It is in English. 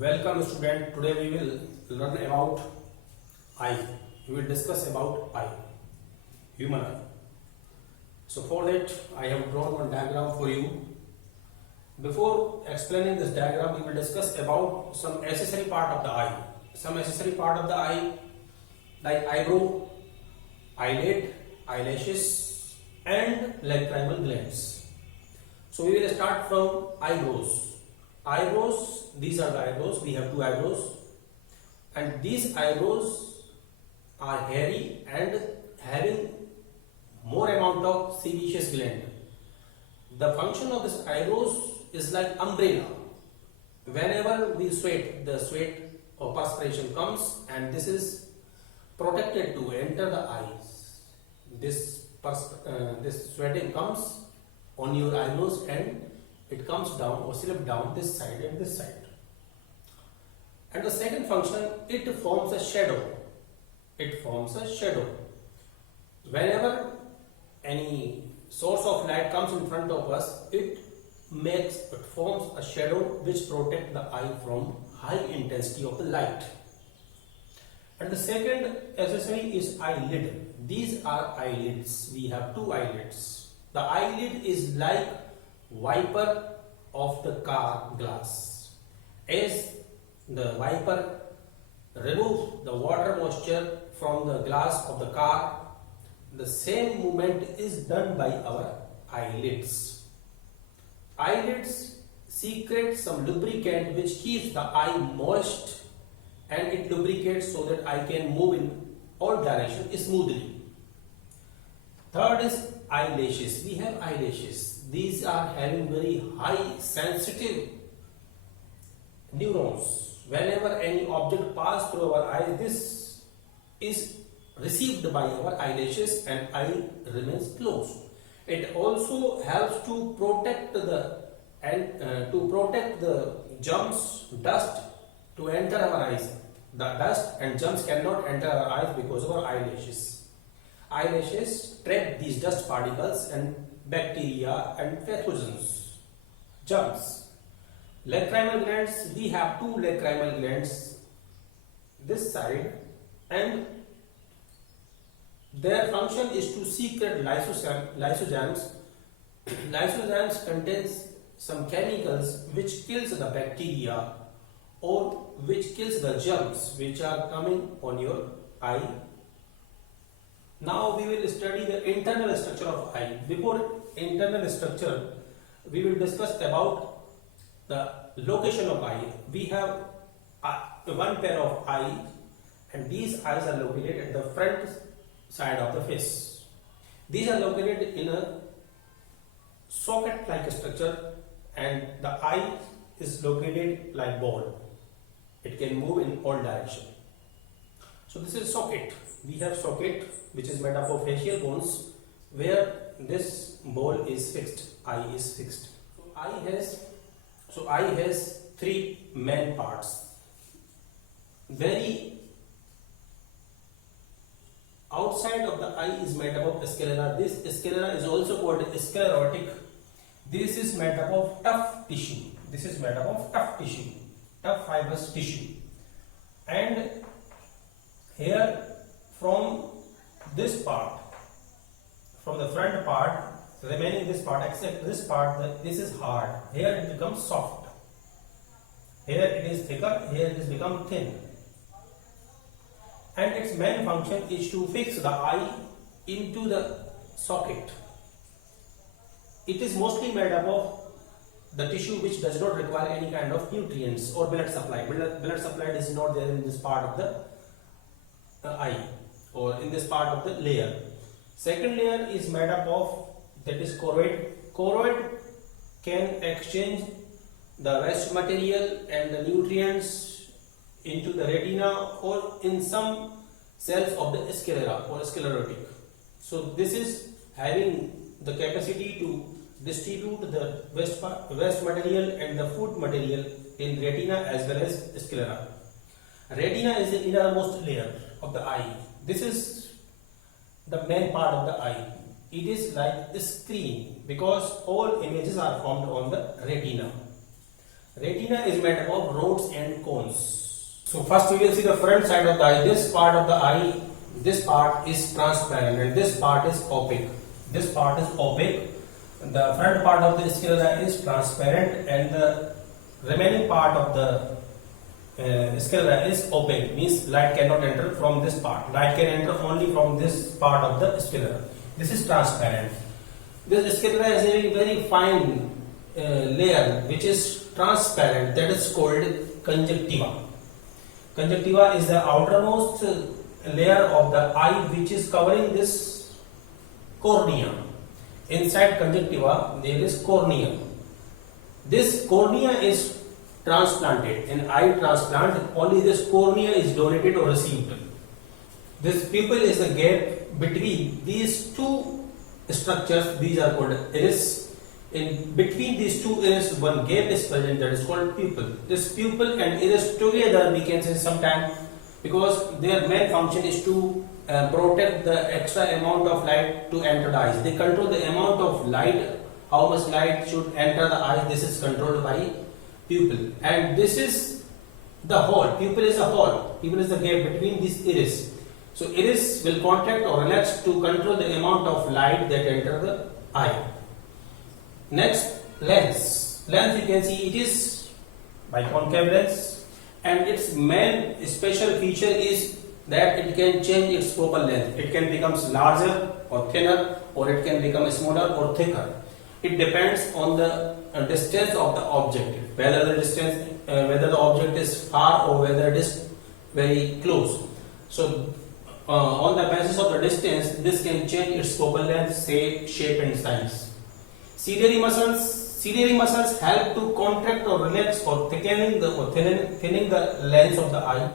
Welcome student. Today we will learn about eye. We will discuss about eye, human eye. So for that I have drawn one diagram for you. Before explaining this diagram, we will discuss about some accessory part of the eye. Some accessory part of the eye like eyebrow, eyelid, eyelashes and lacrimal glands. So we will start from eyebrows. Eyebrows, these are the eyebrows. We have two eyebrows, and these eyebrows are hairy and having more amount of sebaceous gland. The function of this eyebrows is like umbrella. Whenever we sweat, the sweat or perspiration comes, and this is protected to enter the eyes. This sweating comes on your eyebrows and it comes down or slip down this side and this side. And the second function, it forms a shadow. It forms a shadow. Whenever any source of light comes in front of us, it forms a shadow which protects the eye from high intensity of the light. And the second accessory is eyelid. These are eyelids. We have two eyelids. The eyelid is like wiper of the car glass. As the wiper removes the water moisture from the glass of the car, the same movement is done by our eyelids. Eyelids secrete some lubricant which keeps the eye moist, and it lubricates so that eye can move in all directions smoothly. Third is eyelashes. We have eyelashes. These are having very high sensitive neurons. Whenever any object passes through our eye, this is received by our eyelashes and eye remains closed. It also helps to protect the germs, dust to enter our eyes. The dust and germs cannot enter our eyes because of our eyelashes. Eyelashes trap these dust particles and bacteria and pathogens, germs. Lacrimal glands, we have two lacrimal glands this side, and their function is to secrete lysozymes. Lysozymes contains some chemicals which kills the bacteria or which kills the germs which are coming on your eye. Now we will study the internal structure of eye. Before internal structure, we will discuss about the location of eye. We have one pair of eyes, and these eyes are located at the front side of the face. These are located in a socket-like structure, and the eye is located like ball. It can move in all directions. So this is socket. We have socket which is made up of facial bones, where this ball is fixed, eye is fixed. So eye has three main parts. Very outside of the eye is made up of sclera. This sclera is also called sclerotic. This is made up of tough tissue. This is made up of tough tissue, tough fibrous tissue. And here from this part, from the front part, remaining this part, except this part, this is hard. Here it becomes soft. Here it is thicker. Here it has become thin. And its main function is to fix the eye into the socket. It is mostly made up of the tissue which does not require any kind of nutrients or blood supply. Blood supply is not there in this part of the eye or in this part of the layer. Second layer is made up of, that is choroid. Choroid can exchange the waste material and the nutrients into the retina or in some cells of the sclera or sclerotic. So this is having the capacity to distribute the waste material and the food material in retina as well as sclera. Retina is the innermost layer of the eye. This is the main part of the eye. It is like a screen because all images are formed on the retina. Retina is made up of rods and cones. So first we will see the front side of the eye. This part of the eye, this part is transparent and this part is opaque. This part is opaque. The front part of the sclera is transparent and the remaining part of the sclera is opaque, means light cannot enter from this part. Light can enter only from this part of the sclera. This is transparent. This sclera is a very fine layer which is transparent, that is called conjunctiva. Conjunctiva is the outermost layer of the eye which is covering this cornea. Inside conjunctiva there is cornea. This cornea is transplanted. In eye transplant, only this cornea is donated or received. This pupil is a gap between these two structures. These are called iris. In between these two iris, one gap is present, that is called pupil. This pupil and iris together, we can say sometime, because their main function is to protect the extra amount of light to enter the eyes. They control the amount of light, how much light should enter the eye. This is controlled by pupil, and this is the hole. Pupil is a hole. Pupil is the gap between this iris. So iris will contract or relax to control the amount of light that enter the eye. Next, lens. Lens, you can see it is biconcave lens, and its main special feature is that it can change its focal length. It can become larger or thinner, or it can become smaller or thicker. It depends on the distance of the object, whether the object is far or whether it is very close. So on the basis of the distance, this can change its focal length, shape and size. Ciliary muscles help to contract or relax or thinning the lens of the eye.